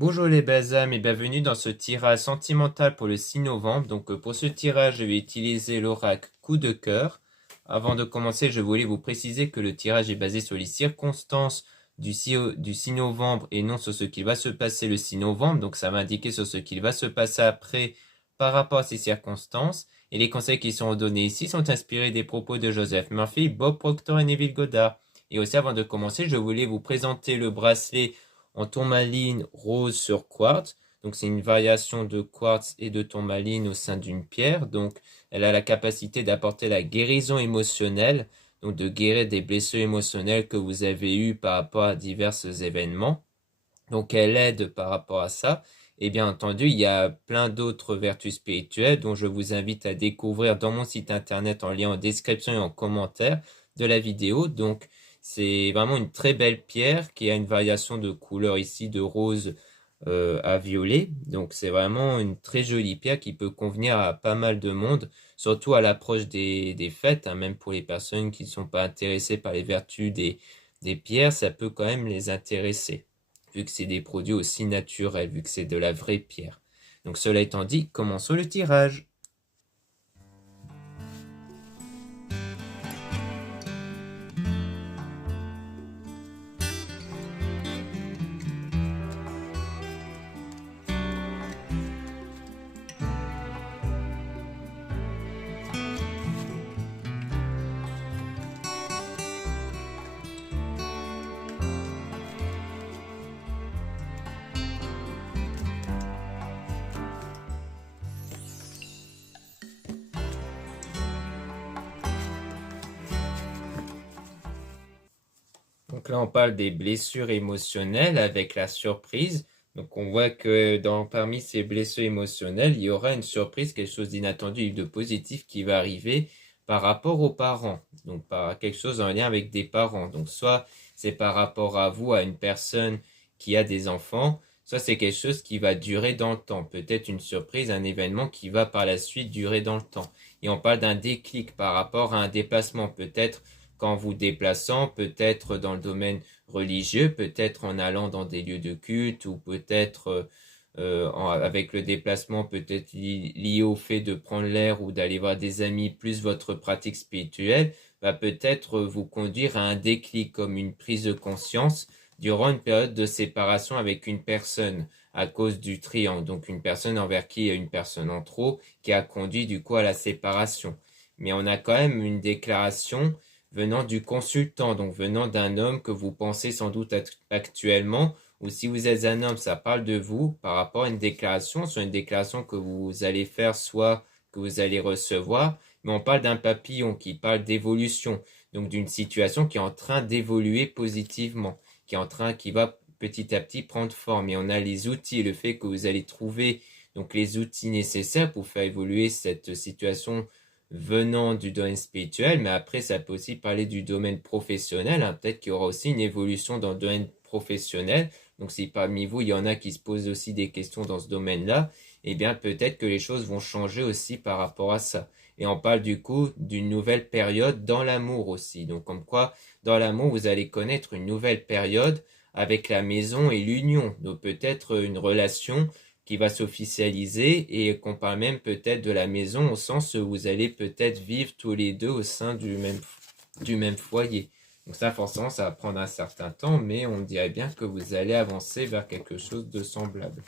Bonjour les belles âmes et bienvenue dans ce tirage sentimental pour le 6 novembre. Donc pour ce tirage, je vais utiliser l'oracle coup de cœur. Avant de commencer, je voulais vous préciser que le tirage est basé sur les circonstances du 6 novembre et non sur ce qui va se passer le 6 novembre. Donc ça va indiquer sur ce qui va se passer après par rapport à ces circonstances. Et les conseils qui sont donnés ici sont inspirés des propos de Joseph Murphy, Bob Proctor et Neville Goddard. Et aussi avant de commencer, je voulais vous présenter le bracelet en tourmaline rose sur quartz. Donc c'est une variation de quartz et de tourmaline au sein d'une pierre. Donc elle a la capacité d'apporter la guérison émotionnelle, donc de guérir des blessures émotionnelles que vous avez eues par rapport à divers événements. Donc elle aide par rapport à ça. Et bien entendu, il y a plein d'autres vertus spirituelles dont je vous invite à découvrir dans mon site internet en lien en description et en commentaire de la vidéo. Donc c'est vraiment une très belle pierre qui a une variation de couleur ici de rose à violet. Donc c'est vraiment une très jolie pierre qui peut convenir à pas mal de monde, surtout à l'approche des fêtes, hein, même pour les personnes qui ne sont pas intéressées par les vertus des pierres, ça peut quand même les intéresser vu que c'est des produits aussi naturels, vu que c'est de la vraie pierre. Donc cela étant dit, commençons le tirage. Donc là, on parle des blessures émotionnelles avec la surprise. Donc on voit que parmi ces blessures émotionnelles, il y aura une surprise, quelque chose d'inattendu et de positif qui va arriver par rapport aux parents. Donc par quelque chose en lien avec des parents. Donc soit c'est par rapport à vous, à une personne qui a des enfants, soit c'est quelque chose qui va durer dans le temps. Peut-être une surprise, un événement qui va par la suite durer dans le temps. Et on parle d'un déclic par rapport à un déplacement. Peut-être qu'en vous déplaçant, peut-être dans le domaine religieux, peut-être en allant dans des lieux de culte ou peut-être avec le déplacement peut-être lié au fait de prendre l'air ou d'aller voir des amis plus votre pratique spirituelle va peut-être vous conduire à un déclic comme une prise de conscience durant une période de séparation avec une personne à cause du triangle, donc une personne envers qui il y a une personne en trop qui a conduit du coup à la séparation. Mais on a quand même une déclaration venant du consultant, donc venant d'un homme que vous pensez sans doute actuellement, ou si vous êtes un homme, ça parle de vous par rapport à une déclaration, soit une déclaration que vous allez faire, soit que vous allez recevoir, mais on parle d'un papillon qui parle d'évolution, donc d'une situation qui est en train d'évoluer positivement, qui va petit à petit prendre forme, et on a les outils, le fait que vous allez trouver donc les outils nécessaires pour faire évoluer cette situation venant du domaine spirituel, mais après, ça peut aussi parler du domaine professionnel, hein. Peut-être qu'il y aura aussi une évolution dans le domaine professionnel. Donc, si parmi vous, il y en a qui se posent aussi des questions dans ce domaine-là, eh bien, peut-être que les choses vont changer aussi par rapport à ça. Et on parle du coup d'une nouvelle période dans l'amour aussi. Donc, comme quoi, dans l'amour, vous allez connaître une nouvelle période avec la maison et l'union. Donc, peut-être une relation qui va s'officialiser et qu'on parle même peut-être de la maison au sens où vous allez peut-être vivre tous les deux au sein du même foyer. Donc ça, forcément, ça va prendre un certain temps, mais on dirait bien que vous allez avancer vers quelque chose de semblable.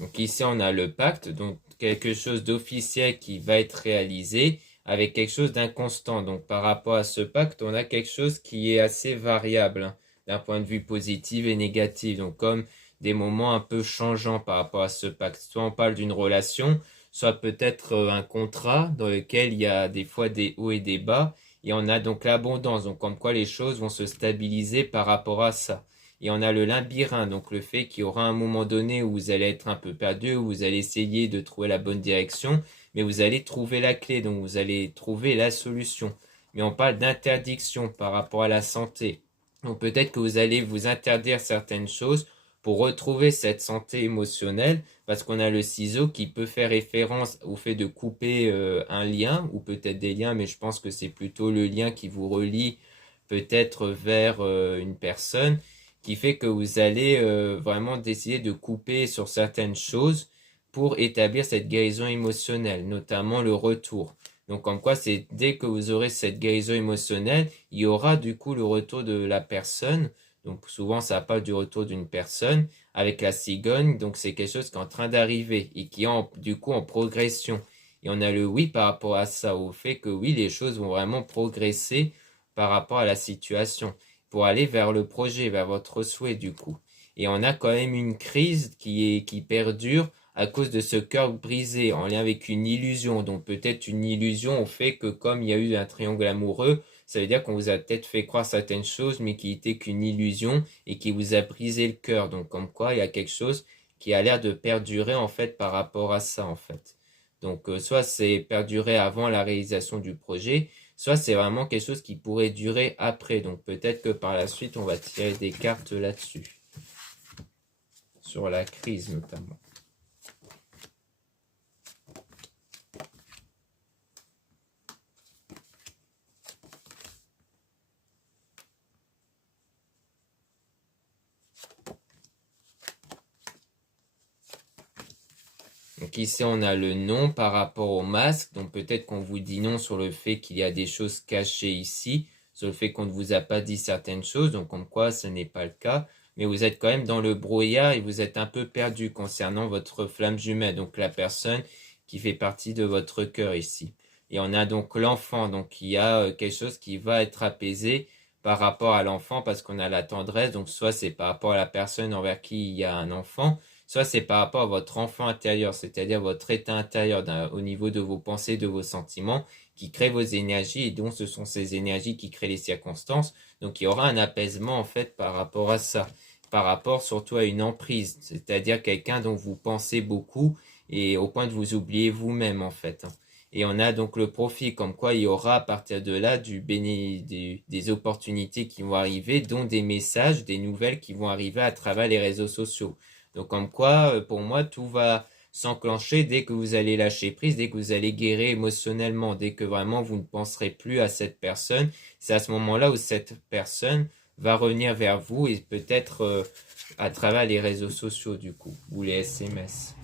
Donc ici, on a le pacte, donc quelque chose d'officiel qui va être réalisé avec quelque chose d'inconstant. Donc par rapport à ce pacte, on a quelque chose qui est assez variable, hein, d'un point de vue positif et négatif. Donc comme des moments un peu changeants par rapport à ce pacte. Soit on parle d'une relation, soit peut-être un contrat dans lequel il y a des fois des hauts et des bas. Et on a donc l'abondance, donc comme quoi les choses vont se stabiliser par rapport à ça. Et on a le labyrinthe, donc le fait qu'il y aura un moment donné où vous allez être un peu perdu, où vous allez essayer de trouver la bonne direction, mais vous allez trouver la clé, donc vous allez trouver la solution. Mais on parle d'interdiction par rapport à la santé. Donc peut-être que vous allez vous interdire certaines choses pour retrouver cette santé émotionnelle, parce qu'on a le ciseau qui peut faire référence au fait de couper un lien, ou peut-être des liens, mais je pense que c'est plutôt le lien qui vous relie peut-être vers une personne, qui fait que vous allez vraiment décider de couper sur certaines choses pour établir cette guérison émotionnelle, notamment le retour. Donc comme quoi, c'est dès que vous aurez cette guérison émotionnelle, il y aura du coup le retour de la personne. Donc souvent, ça parle du retour d'une personne avec la cigogne. Donc c'est quelque chose qui est en train d'arriver et qui est du coup en progression. Et on a le oui par rapport à ça, au fait que oui, les choses vont vraiment progresser par rapport à la situation pour aller vers le projet, vers votre souhait du coup. Et on a quand même une crise qui perdure à cause de ce cœur brisé en lien avec une illusion. Donc peut-être une illusion au fait que comme il y a eu un triangle amoureux, ça veut dire qu'on vous a peut-être fait croire certaines choses, mais qui n'étaient qu'une illusion et qui vous a brisé le cœur. Donc comme quoi il y a quelque chose qui a l'air de perdurer en fait par rapport à ça en fait. Donc soit c'est perdurer avant la réalisation du projet, soit c'est vraiment quelque chose qui pourrait durer après. Donc peut-être que par la suite on va tirer des cartes là-dessus, sur la crise notamment. Donc ici, on a le non par rapport au masque. Donc peut-être qu'on vous dit non sur le fait qu'il y a des choses cachées ici, sur le fait qu'on ne vous a pas dit certaines choses. Donc comme quoi, ce n'est pas le cas. Mais vous êtes quand même dans le brouillard et vous êtes un peu perdu concernant votre flamme jumelle. Donc la personne qui fait partie de votre cœur ici. Et on a donc l'enfant. Donc il y a quelque chose qui va être apaisé par rapport à l'enfant parce qu'on a la tendresse. Donc soit c'est par rapport à la personne envers qui il y a un enfant, soit c'est par rapport à votre enfant intérieur, c'est-à-dire votre état intérieur au niveau de vos pensées, de vos sentiments, qui crée vos énergies et donc ce sont ces énergies qui créent les circonstances. Donc il y aura un apaisement en fait par rapport à ça, par rapport surtout à une emprise, c'est-à-dire quelqu'un dont vous pensez beaucoup et au point de vous oublier vous-même en fait. Et on a donc le profit, comme quoi il y aura à partir de là des opportunités qui vont arriver, dont des messages, des nouvelles qui vont arriver à travers les réseaux sociaux. Donc comme quoi, pour moi, tout va s'enclencher dès que vous allez lâcher prise, dès que vous allez guérir émotionnellement, dès que vraiment vous ne penserez plus à cette personne. C'est à ce moment-là où cette personne va revenir vers vous et peut-être à travers les réseaux sociaux du coup, ou les SMS.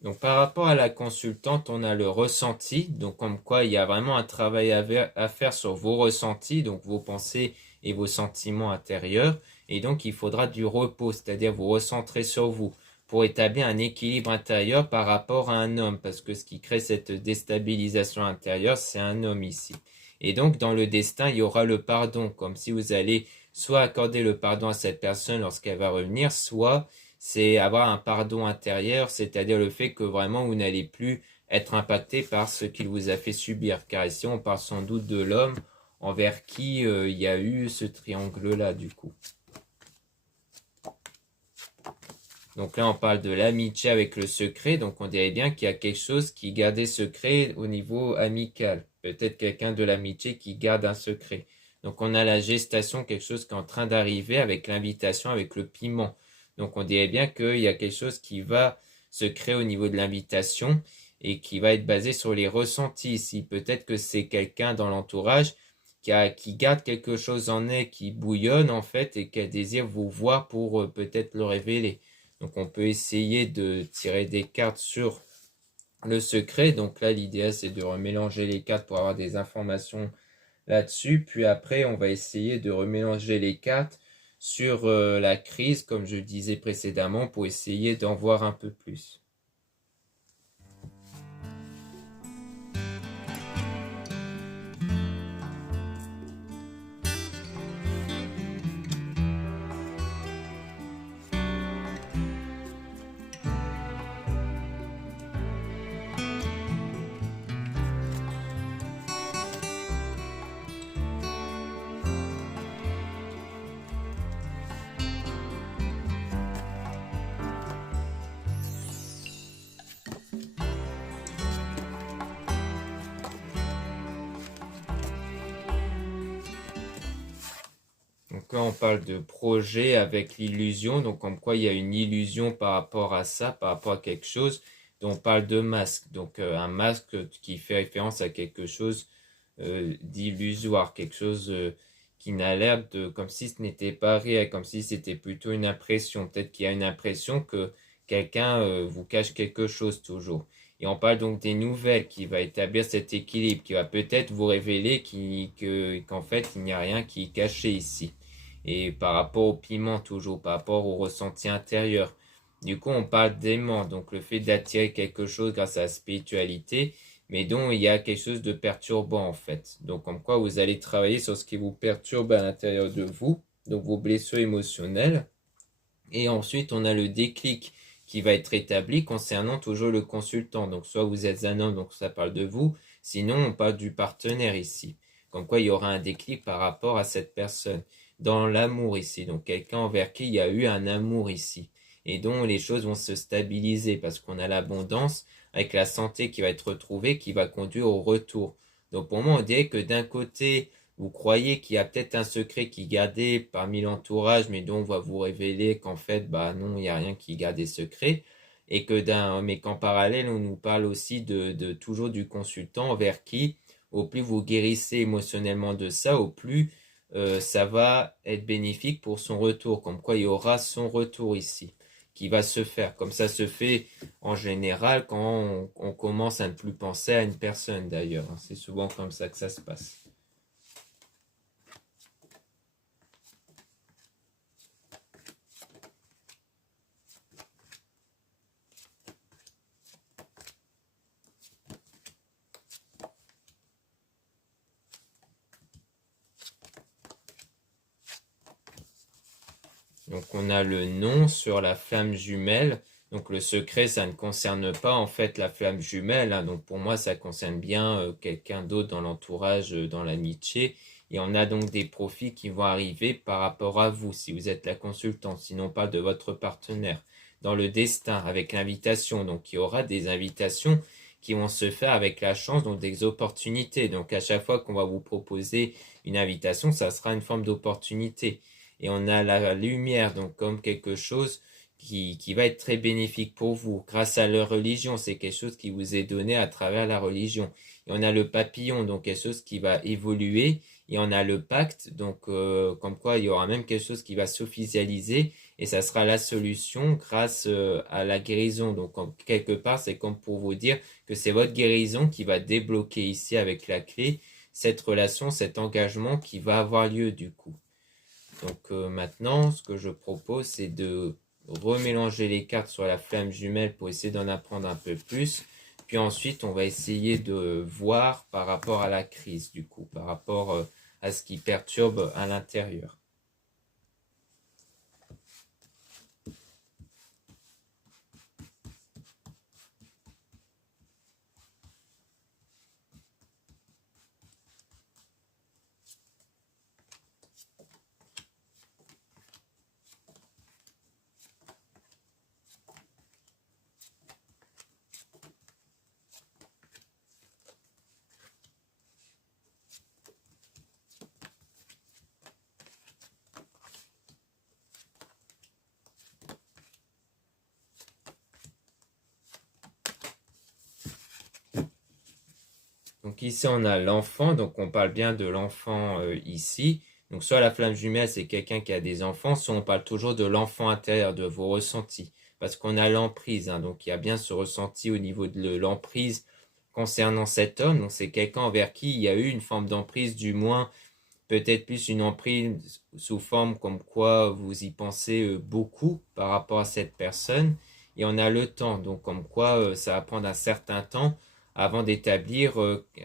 Donc par rapport à la consultante, on a le ressenti, donc comme quoi il y a vraiment un travail à faire sur vos ressentis, donc vos pensées et vos sentiments intérieurs, et donc il faudra du repos, c'est-à-dire vous recentrer sur vous pour établir un équilibre intérieur par rapport à un homme, parce que ce qui crée cette déstabilisation intérieure, c'est un homme ici. Et donc dans le destin, il y aura le pardon, comme si vous allez soit accorder le pardon à cette personne lorsqu'elle va revenir, soit c'est avoir un pardon intérieur, c'est-à-dire le fait que vraiment vous n'allez plus être impacté par ce qu'il vous a fait subir. Car ici, on parle sans doute de l'homme envers qui il y a eu ce triangle-là, du coup. Donc là, on parle de l'amitié avec le secret. Donc on dirait bien qu'il y a quelque chose qui gardait secret au niveau amical. Peut-être quelqu'un de l'amitié qui garde un secret. Donc on a la gestation, quelque chose qui est en train d'arriver avec l'invitation, avec le piment. Donc on dirait bien qu'il y a quelque chose qui va se créer au niveau de l'invitation et qui va être basé sur les ressentis ici. Peut-être que c'est quelqu'un dans l'entourage qui garde quelque chose en elle, qui bouillonne en fait et qui désire vous voir pour peut-être le révéler. Donc on peut essayer de tirer des cartes sur le secret. Donc là l'idée c'est de remélanger les cartes pour avoir des informations là-dessus. Puis après on va essayer de remélanger les cartes sur la crise, comme je disais précédemment, pour essayer d'en voir un peu plus. Donc là, on parle de projet avec l'illusion, donc comme quoi il y a une illusion par rapport à ça, par rapport à quelque chose. Donc on parle de masque, donc un masque qui fait référence à quelque chose d'illusoire, quelque chose qui n'a l'air de, comme si ce n'était pas réel, comme si c'était plutôt une impression. Peut-être qu'il y a une impression que quelqu'un vous cache quelque chose toujours. Et on parle donc des nouvelles qui va établir cet équilibre, qui va peut-être vous révéler qu'en fait il n'y a rien qui est caché ici. Et par rapport au piment toujours, par rapport au ressenti intérieur. Du coup, on parle d'aimant, donc le fait d'attirer quelque chose grâce à la spiritualité, mais dont il y a quelque chose de perturbant en fait. Donc, comme quoi vous allez travailler sur ce qui vous perturbe à l'intérieur de vous, donc vos blessures émotionnelles. Et ensuite, on a le déclic qui va être établi concernant toujours le consultant. Donc, soit vous êtes un homme, donc ça parle de vous, sinon on parle du partenaire ici. Comme quoi, il y aura un déclic par rapport à cette personne. Dans l'amour ici, donc quelqu'un envers qui il y a eu un amour ici. Et dont les choses vont se stabiliser parce qu'on a l'abondance avec la santé qui va être retrouvée, qui va conduire au retour. Donc pour moi, on dirait que d'un côté, vous croyez qu'il y a peut-être un secret qui est gardé parmi l'entourage, mais dont on va vous révéler qu'en fait, bah non, il n'y a rien qui est gardé secret. Et que mais qu'en parallèle, on nous parle aussi de toujours du consultant vers qui, au plus vous guérissez émotionnellement de ça, au plus ça va être bénéfique pour son retour. Comme quoi, il y aura son retour ici qui va se faire. Comme ça se fait en général quand on commence à ne plus penser à une personne d'ailleurs. C'est souvent comme ça que ça se passe. Donc on a le nom sur la flamme jumelle. Donc le secret, ça ne concerne pas en fait la flamme jumelle, hein. Donc pour moi, ça concerne bien quelqu'un d'autre dans l'entourage, dans l'amitié. Et on a donc des profits qui vont arriver par rapport à vous, si vous êtes la consultante, sinon pas de votre partenaire. Dans le destin, avec l'invitation. Donc il y aura des invitations qui vont se faire avec la chance, donc des opportunités. Donc à chaque fois qu'on va vous proposer une invitation, ça sera une forme d'opportunité. Et on a la lumière, donc comme quelque chose qui va être très bénéfique pour vous. Grâce à leur religion, c'est quelque chose qui vous est donné à travers la religion. Et on a le papillon, donc quelque chose qui va évoluer. Et on a le pacte, donc comme quoi il y aura même quelque chose qui va s'officialiser. Et ça sera la solution grâce à la guérison. Donc quelque part, c'est comme pour vous dire que c'est votre guérison qui va débloquer ici avec la clé cette relation, cet engagement qui va avoir lieu du coup. Donc maintenant, ce que je propose, c'est de remélanger les cartes sur la flamme jumelle pour essayer d'en apprendre un peu plus. Puis ensuite, on va essayer de voir par rapport à la crise, du coup, par rapport à ce qui perturbe à l'intérieur. Donc ici, on a l'enfant, donc on parle bien de l'enfant ici. Donc soit la flamme jumelle, c'est quelqu'un qui a des enfants, soit on parle toujours de l'enfant intérieur, de vos ressentis. Parce qu'on a l'emprise, hein, donc il y a bien ce ressenti au niveau de l'emprise concernant cet homme. Donc c'est quelqu'un envers qui il y a eu une forme d'emprise, du moins peut-être plus une emprise sous forme comme quoi vous y pensez beaucoup par rapport à cette personne. Et on a le temps, donc comme quoi ça va prendre un certain temps avant d'établir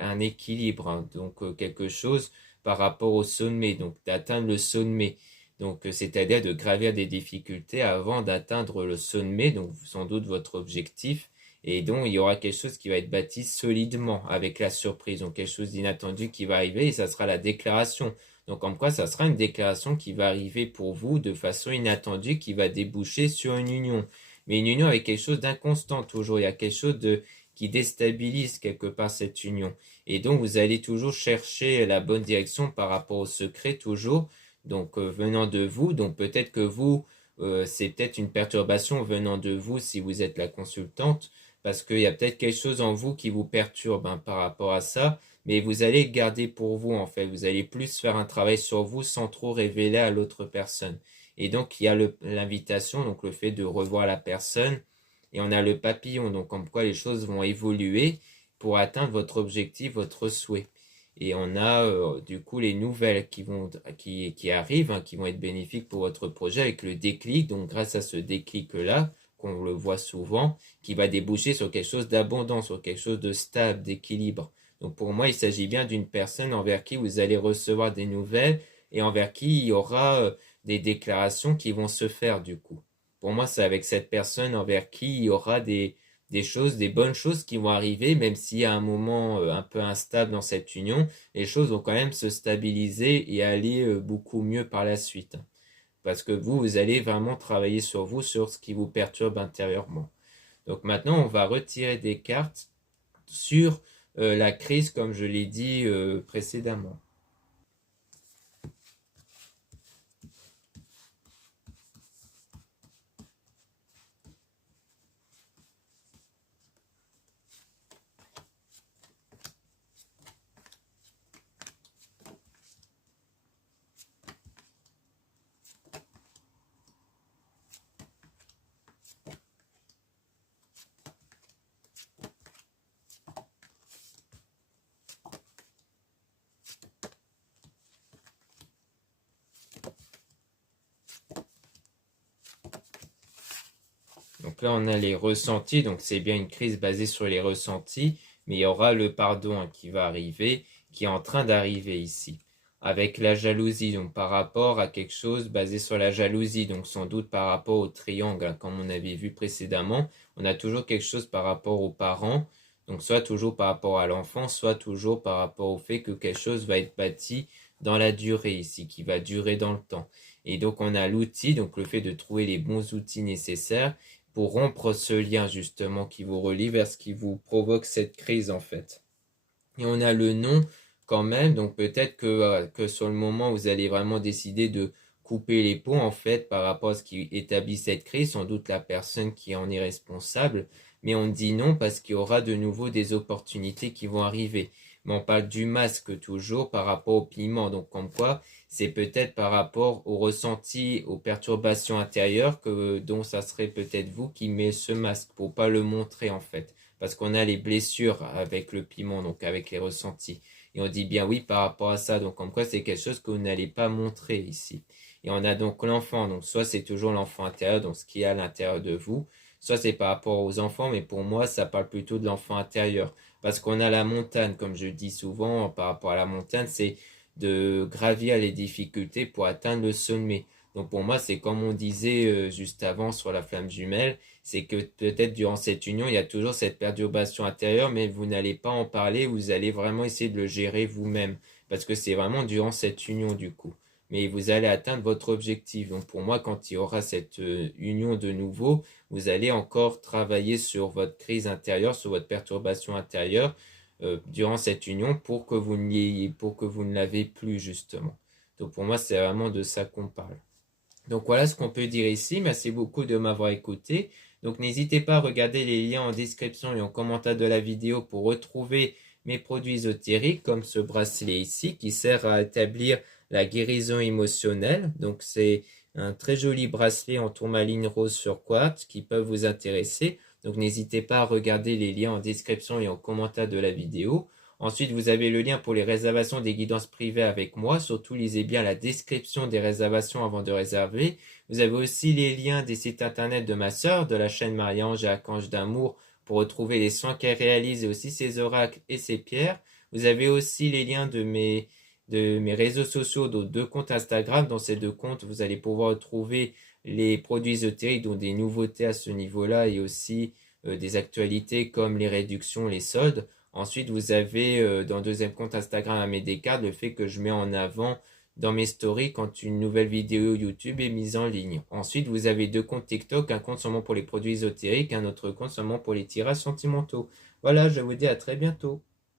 un équilibre, hein. Donc quelque chose par rapport au sommet, donc d'atteindre le sommet. Donc c'est-à-dire de gravir des difficultés avant d'atteindre le sommet, donc sans doute votre objectif. Et donc, il y aura quelque chose qui va être bâti solidement avec la surprise. Donc, quelque chose d'inattendu qui va arriver et ça sera la déclaration. Donc, comme quoi, ça sera une déclaration qui va arriver pour vous de façon inattendue qui va déboucher sur une union. Mais une union avec quelque chose d'inconstant toujours. Il y a quelque chose qui déstabilise quelque part cette union. Et donc, vous allez toujours chercher la bonne direction par rapport au secret toujours donc venant de vous. Donc peut-être que vous, c'est peut-être une perturbation venant de vous si vous êtes la consultante, parce qu'il y a peut-être quelque chose en vous qui vous perturbe hein, par rapport à ça, mais vous allez le garder pour vous en fait. Vous allez plus faire un travail sur vous sans trop révéler à l'autre personne. Et donc il y a l'invitation, donc le fait de revoir la personne, et on a le papillon, donc comme quoi les choses vont évoluer pour atteindre votre objectif, votre souhait. Et on a du coup les nouvelles qui arrivent, hein, qui vont être bénéfiques pour votre projet avec le déclic. Donc grâce à ce déclic-là, qu'on le voit souvent, qui va déboucher sur quelque chose d'abondant, sur quelque chose de stable, d'équilibre. Donc pour moi, il s'agit bien d'une personne envers qui vous allez recevoir des nouvelles et envers qui il y aura des déclarations qui vont se faire du coup. Pour moi, c'est avec cette personne envers qui il y aura des choses, des bonnes choses qui vont arriver, même s'il y a un moment un peu instable dans cette union, les choses vont quand même se stabiliser et aller beaucoup mieux par la suite. Parce que vous allez vraiment travailler sur vous, sur ce qui vous perturbe intérieurement. Donc maintenant, on va retirer des cartes sur la crise, comme je l'ai dit précédemment. Donc là, on a les ressentis, donc c'est bien une crise basée sur les ressentis, mais il y aura le pardon hein, qui va arriver, qui est en train d'arriver ici. Avec la jalousie, donc par rapport à quelque chose basé sur la jalousie, donc sans doute par rapport au triangle, hein, comme on avait vu précédemment, on a toujours quelque chose par rapport aux parents, donc soit toujours par rapport à l'enfant, soit toujours par rapport au fait que quelque chose va être bâti dans la durée ici, qui va durer dans le temps. Et donc on a l'outil, donc le fait de trouver les bons outils nécessaires pour rompre ce lien justement qui vous relie vers ce qui vous provoque cette crise en fait. Et on a le nom quand même, donc peut-être que sur le moment vous allez vraiment décider de couper les ponts en fait par rapport à ce qui établit cette crise, sans doute la personne qui en est responsable, mais on dit non parce qu'il y aura de nouveau des opportunités qui vont arriver. Mais on parle du masque toujours par rapport au piment, donc comme quoi c'est peut-être par rapport au ressenti, aux perturbations intérieures dont ça serait peut-être vous qui met ce masque pour pas le montrer en fait. Parce qu'on a les blessures avec le piment, donc avec les ressentis. Et on dit bien oui par rapport à ça, donc comme quoi c'est quelque chose que vous n'allez pas montrer ici. Et on a donc l'enfant, donc soit c'est toujours l'enfant intérieur, donc ce qui est à l'intérieur de vous, soit c'est par rapport aux enfants, mais pour moi ça parle plutôt de l'enfant intérieur. Parce qu'on a la montagne, comme je dis souvent par rapport à la montagne, c'est de gravir les difficultés pour atteindre le sommet. Donc pour moi, c'est comme on disait juste avant sur la flamme jumelle, c'est que peut-être durant cette union, il y a toujours cette perturbation intérieure, mais vous n'allez pas en parler, vous allez vraiment essayer de le gérer vous-même, parce que c'est vraiment durant cette union du coup. Mais vous allez atteindre votre objectif. Donc pour moi, quand il y aura cette union de nouveau, vous allez encore travailler sur votre crise intérieure, sur votre perturbation intérieure, durant cette union pour que vous ne l'avez plus justement. Donc pour moi, c'est vraiment de ça qu'on parle. Donc voilà ce qu'on peut dire ici. Merci beaucoup de m'avoir écouté. Donc n'hésitez pas à regarder les liens en description et en commentaire de la vidéo pour retrouver mes produits ésotériques comme ce bracelet ici qui sert à établir la guérison émotionnelle. Donc c'est un très joli bracelet en tourmaline rose sur quartz qui peut vous intéresser. Donc n'hésitez pas à regarder les liens en description et en commentaire de la vidéo. Ensuite, vous avez le lien pour les réservations des guidances privées avec moi. Surtout, lisez bien la description des réservations avant de réserver. Vous avez aussi les liens des sites internet de ma sœur, de la chaîne Marie-Ange et Archange d'Amour, pour retrouver les soins qu'elle réalise et aussi ses oracles et ses pierres. Vous avez aussi les liens de mes réseaux sociaux, de 2 comptes Instagram. Dans ces 2 comptes, vous allez pouvoir retrouver les produits ésotériques, dont des nouveautés à ce niveau-là et aussi des actualités comme les réductions, les soldes. Ensuite, vous avez dans le 2e compte Instagram à mes décartes le fait que je mets en avant dans mes stories quand une nouvelle vidéo YouTube est mise en ligne. Ensuite, vous avez 2 comptes TikTok, un compte seulement pour les produits ésotériques, un autre compte seulement pour les tirages sentimentaux. Voilà, je vous dis à très bientôt.